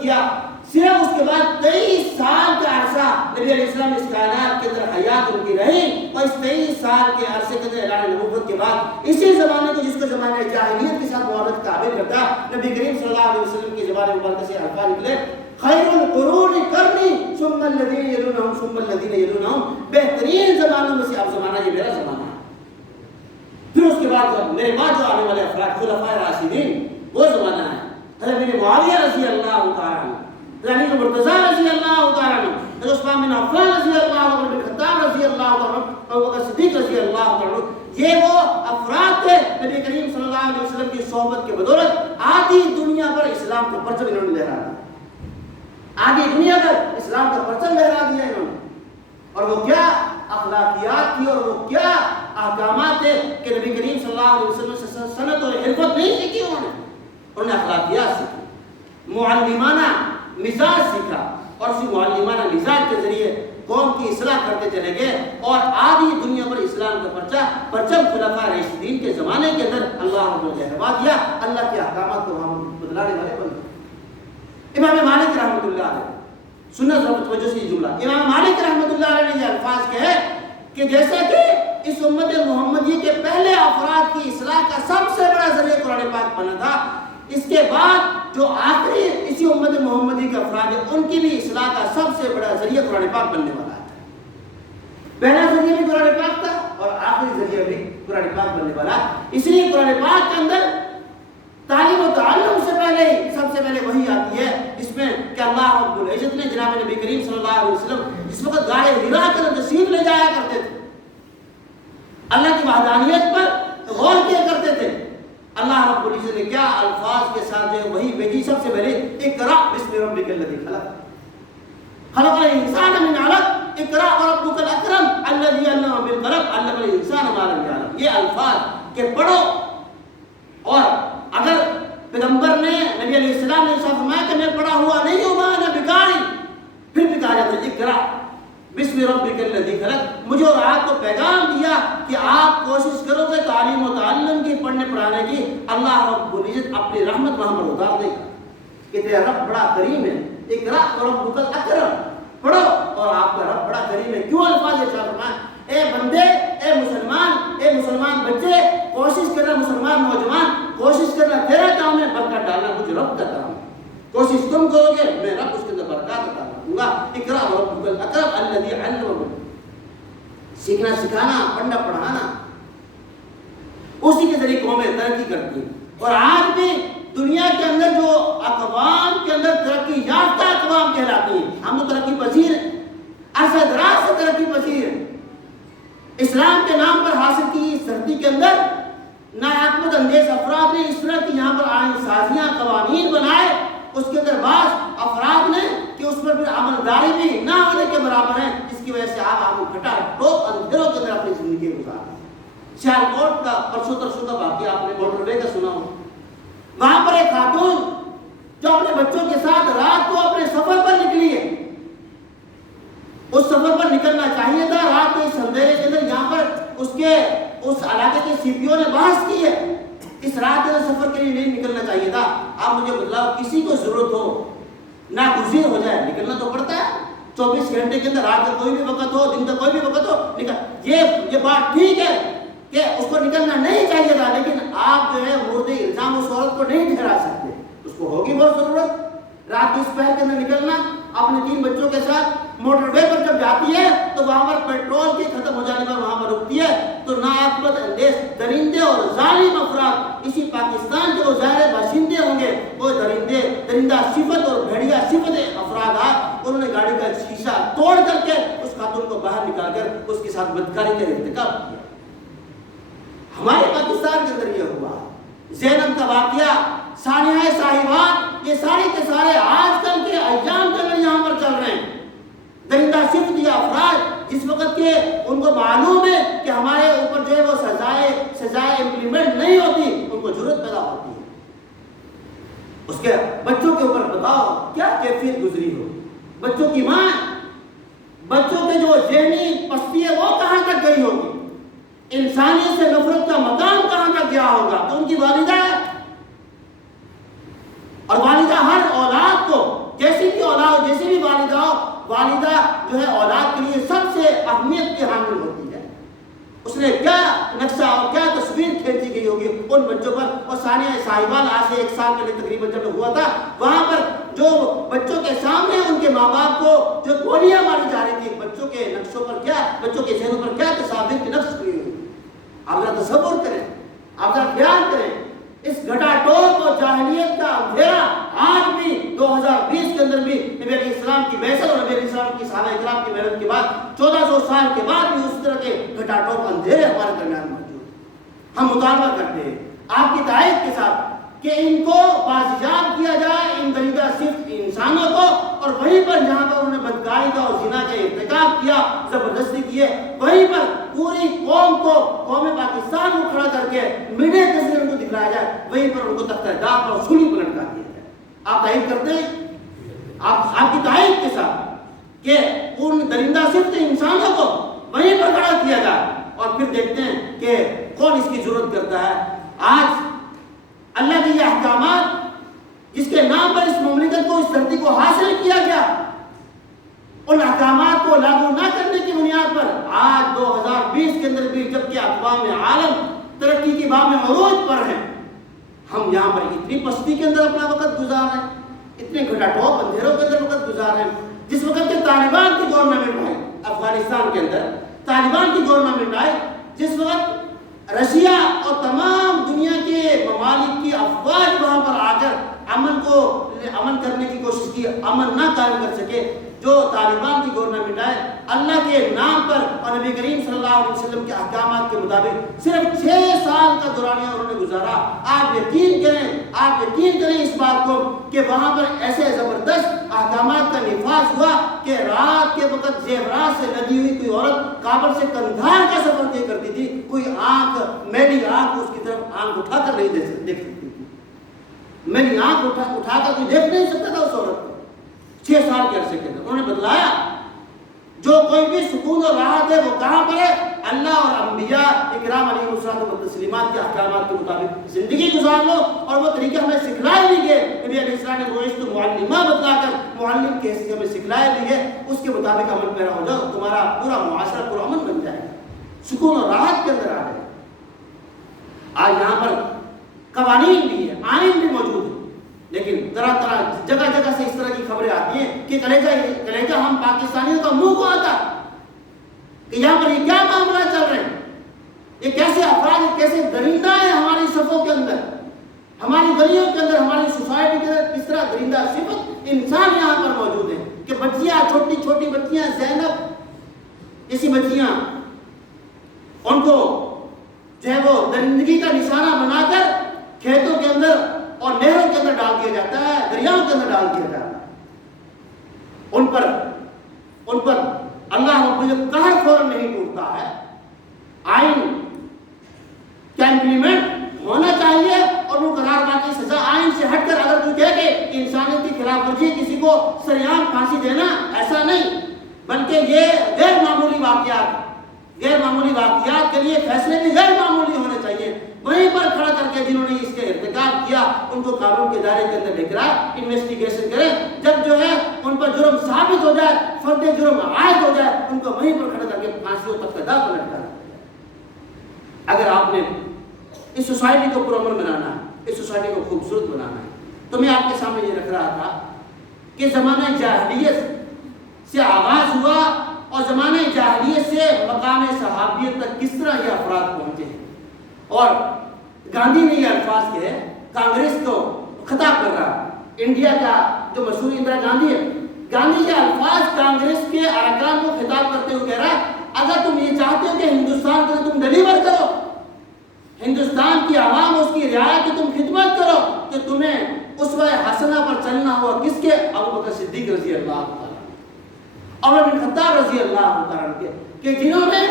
نبوت کیا، صرف اس کے بعد 23 سال کا عرصہ نبی علیہ السلام اس کائنات کے اندر حیات ان کی رہی، اور اس 23 سال کے عرصے کے اندر اعلان نبوت کے بعد اسی زمانے کو، جس کو زمانہ جاہلیت کے ساتھ معرض تعبیر کرتا ہے، نبی کریم صلی اللہ علیہ وسلم کی زبان مبارکہ سے الفاظ نکلے، خیر القرون قرنی ثم الذین یلونہم ثم الذین یلونہم، بہترین زمانوں میں سے اب زمانہ یہ میرا زمانہ ہے۔ پھر اس کے بعد میرے بعد جو آنے والے افراد خلفائے راشدین، وہ زمانہ ہے حضرت امیر معاویہ رضی اللہ تعالیٰ عنہ، حضرت مرتضیٰ رضی اللہ تعالیٰ عنہ، حضرت عثمان بن عفان رضی اللہ عنہ، عمر بن خطاب رضی اللہ تعالیٰ عنہ، ابو بکر صدیق رضی اللہ تعالیٰ عنہ۔ یہ وہ افراد تھے نبی کریم صلی اللہ علیہ وسلم کی صحبت کے بدولت آدھی دنیا پر اسلام کا پرچم انہوں نے لہرا دیا، آدھی دنیا پر اسلام کا پرچم لہرا دیا انہوں نے۔ اور وہ کیا اخلاقیات تھی، اور وہ کیا احکامات تھے کہ نبی کریم صلی اللہ علیہ وسلم سے سنت اور حرفت نہیں سیکھی انہوں نے اخلاقیات سیکھی، معلمانہ مزاج سیکھا، اور اسی معلمانہ مزاج کے ذریعے قوم کی اصلاح کرتے چلے گئے، اور آدھی دنیا پر اسلام کا پرچم خلفائے راشدین کے زمانے کے اندر اللہ نے لہرا دیا، اللہ کے احکامات کو ہم بدلانے والے بن گئے۔ امام مالک رحمۃ اللہ علیہ، سننا ضرورت توجہ سے یہ جملہ، امام مالک رحمۃ اللہ علیہ نے یہ الفاظ کہے کہ جیسا کہ اس امت محمدی کے پہلے افراد کی اصلاح کا سب سے بڑا ذریعہ قرآن پاک بنا تھا، اس کے بعد جو آخری اسی امت محمدی کے افراد ہیں ان کی بھی اصلاح کا سب سے بڑا ذریعہ قرآن پاک بننے والا ہے۔ پہلا ذریعہ بھی قرآن پاک تھا اور آخری ذریعہ بھی قرآن پاک بننے والا ہے۔ اس لیے قرآن پاک کے اندر تعلیم و تعلم سے پہلے ہی سب سے پہلے وہی آتی ہے، جس میں کہ اللہ رب العزت نے جناب نبی کریم صلی اللہ علیہ وسلم جس وقت غار حرا کے اندر تشریف لے جایا کرتے تھے، اللہ کی وحدانیت پر غور کیا کرتے تھے، اللہ رب العزت نے کیا الفاظ کے ساتھ جو وہی بھیجی، سب سے پہلے اقرأ بسم ربک الذی خلق، خلق الانسان من علق، اقرأ وربک الاکرم الذی علم بالقلم علم الانسان ما لم یعلم۔ یہ الفاظ کہ پڑھو، اور اگر پیغمبر نے نبی علیہ السلام نے فرمایا کہ میں پڑھا ہوا نہیں ہوں میں بگاڑی، پھر بھی کہا جاتا ہے اقرأ بسم ربک الذی خلق، مجھے اور آپ کو پیغام دیا کہ آپ کوشش کرو کہ تعلیم و تعلم کی، پڑھنے پڑھانے کی، اللہ رب العزت اپنی رحمت وہاں پر اتار دے گا کہ تیرا رب بڑا کریم ہے۔ اقرأ وربک الاکرم، پڑھو اور آپ کا رب بڑا کریم ہے۔ کیوں الفاظ ارشاد فرمایا، اے بندے، اے مسلمان بچے، کوشش کرنا، مسلمان نوجوان کوشش کرنا، تیرا کام ہے، برکت ڈالنا مجھ رب کا کام ہے، کوشش تم کرو گے میں رب اس کے اندر برکات عطا کروں گا۔ اقرأ وربک الاکرم الذی علم بالقلم، سیکھنا سکھانا، پڑھنا پڑھانا، اسی کے ذریعے قومیں ترقی کرتی ہیں۔ اور آج بھی دنیا کے اندر جو اقوام کے اندر ترقی یافتہ اقوام کہلاتی ہیں، ہم تو ترقی پذیر ہیں، عرصہ دراز سے ترقی پذیر ہیں، اسلام کے نام پر حاصل کی اس دھرتی کے اندر ناعاقبت اندیش افراد نے اس طرح کی یہاں پر آئین سازیاں، قوانین بنائے، اس کے اندر بعض افراد نے کہ اس پر پھر عملداری بھی نہ ہونے کے برابر ہے، جس کی وجہ سے آپ آگے کھٹا ٹوپ اندھیروں کے اندر اپنی زندگی گزار رہے ہیں۔ سیالکوٹ کا پرسوں ترسوں کا واقعہ آپ نے موٹر وے کا سنا ہو، وہاں پر ایک خاتون جو اپنے بچوں کے ساتھ رات کو اپنے سفر پر نکلی ہے، اس سفر پر نکلنا چاہیے تھا، رات کو اس اندھیرے کے اندر یہاں پر اس علاقے کے سی پی او نے بحث کی ہے، اس رات کے سفر کے لیے نہیں نکلنا چاہیے تھا۔ آپ مجھے بتلاؤ، کسی کو ضرورت ہو ناگزیر ہو جائے نکلنا تو پڑتا ہے، 24 گھنٹے کے اندر، رات کا کوئی بھی وقت ہو، دن کا کوئی بھی وقت ہو، یہ بات ٹھیک ہے کہ اس کو نکلنا نہیں چاہیے تھا، لیکن آپ جو ہے مورد الزام اس عورت کو نہیں ٹھہرا سکتے، اس کو ہوگی بہت ضرورت رات کی اس پہر کے اندر نکلنا، اپنے 3 بچوں کے ساتھ موٹر وے پر جب جاتی ہے تو وہاں پر پیٹرول کے ختم ہو جانے پر وہاں پر رکتی ہے، تو ناعاقبت اندیش درندے اور ظالم افراد اسی پاکستان کے وہ ظاہر باشندے ہوں گے، وہ درندہ صفت اور بھیڑیا صفت افراد انہوں نے گاڑی کا شیشہ توڑ کر کے اس خاتون کو باہر نکال کر اس کے ساتھ بدکاری کا ارتکاب کیا۔ ہمارے پاکستان کے اندر یہ ہوا، زینب کا واقعہ، ثانیہ صاحبان، یہ سارے کے سارے آج کل کے ایام کے اندر یہاں پر چل رہے ہیں۔ درندہ صفت یہ افراد جس وقت کے ان کو معلوم ہے کہ ہمارے اوپر جو ہے وہ سزائے امپلیمنٹ نہیں ہوتی، ان کو ضرورت پیدا ہوتی ہے، اس کے بچوں کے اوپر بتاؤ کیا کیفیت گزری ہو، بچوں کی ماں، بچوں کے جو ذہنی پستی ہے وہ کہاں تک گئی ہوگی، انسانیت سے نفرت کا مقام کہاں تک گیا ہوگا۔ تو ان کی والدہ اور والدہ ہر اولاد کو والدہ جو ہے اولاد کے لیے سب سے اہمیت کی حامل ہوتی ہے، اس نے کیا نقشہ اور کیا تصویر کھینچی گئی ہوگی ان بچوں پر. اور ثانیہ صاحبان آج سے 1 سال پہلے تقریباً جب ہوا تھا، وہاں پر جو بچوں کے سامنے ان کے ماں باپ کو جو گولیاں ماری جا رہی تھی، بچوں کے نقشوں پر کیا، بچوں کے ذہنوں پر کیا تصاویر کی نقش ہوئی ہوئی. آپ ذرا تصور کریں، آپ ذرا خیال کریں، اس گھٹا ٹوپ اور جاہلیت کا اندھیرا آج بھی 2020 کے اندر بھی نبی علیہ السلام کی بعثت اور نبی علیہ السلام کی صحابہ اکرام کی محنت کے بعد 1400 سال کے بعد بھی اس طرح کے گھٹا ٹوپ اندھیرے ہمارے درمیان موجود ہیں. ہم مطالبہ کرتے ہیں آپ کی تائید کے ساتھ کہ ان کو بازیاب کیا جائے، ان دریدہ صرف انسانوں کو، اور وہیں پر جہاں پر انہوں نے بدکاری کا اور زنا کا ارتکاب کیا، زبردستی کیے، وہیں پر پوری قوم کو، قوم پاکستان کو کھڑا کر کے میڈیا کے ذریعے ان کو دکھلایا جائے، وہیں پر ان کو تختہ داغ پر سولی پر لٹکا دیا جائے. آپ تائید کرتے ہیں آپ کی تائید کے ساتھ کہ ان درندہ صرف انسانوں کو وہیں پر کھڑا کیا جائے، اور پھر دیکھتے ہیں کہ کون اس کی ضرورت کرتا ہے. آج اللہ کے یہ احکامات جس کے نام پر اس مملکت کو، اس دھرتی کو حاصل کیا گیا، ان احکامات کو لاگو نہ کرنے کی بنیاد پر آج 2020 کے اندر بھی جبکہ اقوام عالم ترقی کی باب میں عروج پر ہیں، ہم یہاں پر اتنی پستی کے اندر اپنا وقت گزار رہے ہیں، اتنے گھٹا ٹوپ اندھیروں کے اندر وقت گزار رہے ہیں. جس وقت کے طالبان کی گورنمنٹ آئی افغانستان کے اندر، طالبان کی گورنمنٹ آئی، جس وقت رشیا اور تمام دنیا کے ممالک کی افواج وہاں پر آ کر امن کرنے کی کوشش کی، امن نہ قائم کر سکے، جو طالبان کی گورنمنٹ آئے اللہ کے نام پر اور نبی کریم صلی اللہ علیہ وسلم کے احکامات کے مطابق صرف 6 سال کا دورانیہ انہوں نے گزارا. آپ یقین کریں اس بات کو کہ وہاں پر ایسے زبردست احکامات کا نفاذ ہوا کہ رات کے وقت زیورات سے لگی ہوئی کوئی عورت کابل سے قندھار کا سفر طے کرتی تھی، کوئی میری آنکھ اس کی طرف آنکھ اٹھا کر نہیں دیکھ سکتی تھی، میری آنکھ اٹھا کر کوئی دیکھ نہیں سکتا تھا اس عورت کو. 6 سال کے عرصے کے اندر انہوں نے بتلایا جو کوئی بھی سکون اور راحت ہے وہ کہاں پر ہے؟ اللہ اور انبیاء اکرام علیہ الصلوۃ والتسلیمات کے احکامات کے مطابق زندگی گزار لو. اور وہ طریقے ہمیں سکھلائے بھی گئے، نبی علیہ السلام نے بعثت معلمہ بتلا کر معلم کے حیثیت ہمیں سکھلائے بھی گئے، اس کے مطابق عمل پیرا ہو جاؤ، تمہارا پورا معاشرہ پورا امن بن جائے گا، سکون اور راحت کے اندر آ جائے. آج یہاں پر قوانین بھی ہیں، آئین بھی موجود ہیں، لیکن طرح جگہ جگہ سے اس طرح کی خبریں آتی ہیں کہ کلیجہ ہم پاکستانیوں کا منہ کو آتا کہ یہاں پر یہ کیا معاملہ چل رہے ہیں، یہ کیسے افراد، یہ کیسے درندہ ہیں ہماری صفوں کے اندر، ہماری گلیوں کے اندر، ہماری سوسائٹی کے اندر کس طرح درندہ صفت انسان یہاں پر موجود ہیں کہ بچیاں، چھوٹی چھوٹی بچیاں، زینب ایسی بچیاں، ان کو جو ہے وہ درندگی کا نشانہ بنا کر کھیتوں کے اندر اور نہروں کے اندر ڈال دیا جاتا ہے، دریاؤں کے اندر ڈال دیا جاتا ہے. ان پر اللہ رب العزت قہر فوراً نہیں ٹوٹتا ہے. آئین کا امپلیمنٹ ہونا چاہیے اور وہ قرار باقی سزا آئین سے ہٹ کر اگر تو کہے کہ انسانیت کی خلاف ورزی کسی کو سریعان پھانسی دینا، ایسا نہیں، بلکہ یہ غیر معمولی واقعات کے لیے فیصلے بھی غیر معمولی ہونے چاہیے. وہیں پر کھڑا کر کے جنہوں نے اس کے ارتکاب کیا ان کو قانون کے دائرے کے اندر لے کر انویسٹیگیشن کریں. جب جو ہے ان پر جرم ثابت ہو جائے، فرد جرم عائد ہو جائے، ان کو وہیں پر کھڑا کر کے پھانسی اور تختہ دار پر لٹکا دیا جائے. اگر آپ نے اس سوسائٹی کو پرامن بنانا ہے، اس سوسائٹی کو خوبصورت بنانا ہے، تو میں آپ کے سامنے یہ رکھ رہا تھا کہ زمانہ جاہلیت سے آغاز ہوا اور زمانہ جاہلیت سے مقام صحابیت تک کس طرح یہ افراد پہنچے ہیں. اور گاندھی نے یہ الفاظ کہے، کانگریس کو خطاب کر رہا، انڈیا کا جو مشہور اندرا گاندھی ہے، گاندھی یہ الفاظ کانگریس کے ارکان کو خطاب کرتے ہوئے کہہ رہا ہے، اگر تم یہ چاہتے ہو کہ ہندوستان کو تم ڈیلیور کرو، ہندوستان کی عوام اس کی رعایت کی تم خدمت کرو، تو تمہیں اسوہ حسنہ پر چلنا ہوا کس کے؟ ابو بکر صدیق رضی اللہ عنہ، عمر بن خطاب رضی اللہ عنہ کے جنہوں نے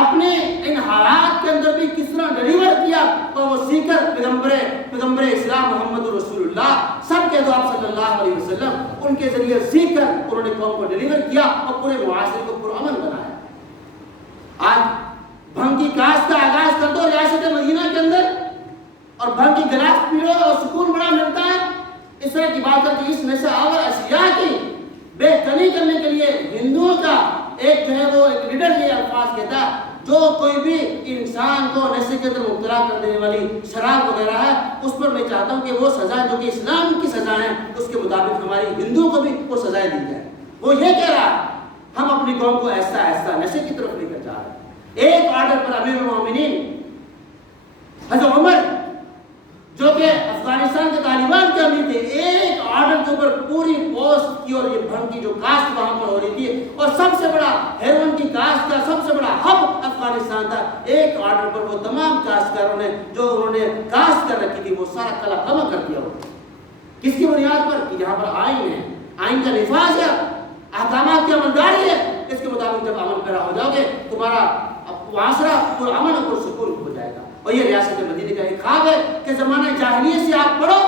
اپنے ان حالات کے اندر بھی کس طرح ڈیلیور کیا. تو وہ سیکر پیغمبر اسلام محمد رسول اللہ سب کے دو آپ صلی اللہ علیہ وسلم ان کے ذریعے سیکھ کر انہوں نے قوم کو ڈیلیور کیا اور پورے معاشرے کو پرامن بنایا. آج بھنگ کی کاشت کا آغاز کر دو ریاست مدینہ کے اندر اور بھنگ کی گلاس پیو اور سکون بڑا ملتا ہے. اس طرح کی بات ہے کہ اس نشہ آور اشیاء کی بہتری کرنے کے لیے ہندوؤں کا ایک جو ہے وہ ایک لیڈر یہ الفاظ کہتا ہے، جو کوئی بھی انسان کو نشے کے اندر مبتلا کر دینے والی شراب وغیرہ ہے، اس پر میں چاہتا ہوں کہ وہ سزا جو کہ اسلام کی سزا ہے اس کے مطابق ہماری ہندوؤں کو بھی وہ سزائیں دی جائے۔ وہ یہ کہہ رہا ہے ہم اپنی قوم کو ایسا ایسا نشے کی طرف لے کر جا رہے ہیں۔ ایک آرڈر پر امیر المومنین حضرت عمر جو کہ افغانستان کے طالبان کے امیر تھے، ایک آرڈر کے اوپر پوری پوسٹ کی اور یہ بھنگ کی جو کاشت وہاں پر ہو رہی تھی اور سب سے بڑا ہیروئن کی کاشت کا سب سے بڑا ہب افغانستان تھا، ایک آرڈر پر وہ تمام کاشتکاروں نے جو انہوں نے کاشت کر رکھی تھی وہ سارا کلا کما کر دیا۔ وہ کس کی بنیاد پر؟ کہ یہاں پر آئین ہے، آئین کا نفاذ ہے، احکامات کی عملداری ہے، اس کے مطابق جب عمل پیرا ہو جاؤ گے تمہارا معاشرہ امن اور پرسکون ہو جائے گا۔ اور یہ ریاست مدینہ کا ایک خواب ہے کہ زمانہ جاہلیت سے آپ پڑھو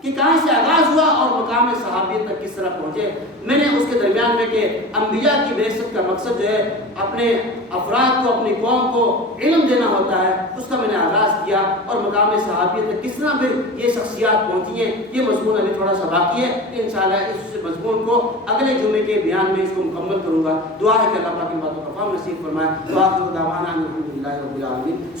کہ کہاں سے آغاز ہوا اور مقام صحابیت تک کس طرح پہنچے۔ میں نے اس کے درمیان میں کہ انبیاء کی بعثت کا مقصد جو ہے اپنے افراد کو، اپنی قوم کو علم دینا ہوتا ہے، اس کا میں نے آغاز کیا اور مقام صحابیت تک کس طرح پھر یہ شخصیات پہنچی ہیں، یہ مضمون ابھی تھوڑا سا باقی ہے۔ انشاءاللہ اس مضمون کو اگلے جمعے کے بیان میں اس کو مکمل کروں گا۔ دعا ہے کہ اللہ پاک ان باتوں کا فہم نصیب فرمائے۔ دعا کو دعوانا الحمدللہ رب العالمین۔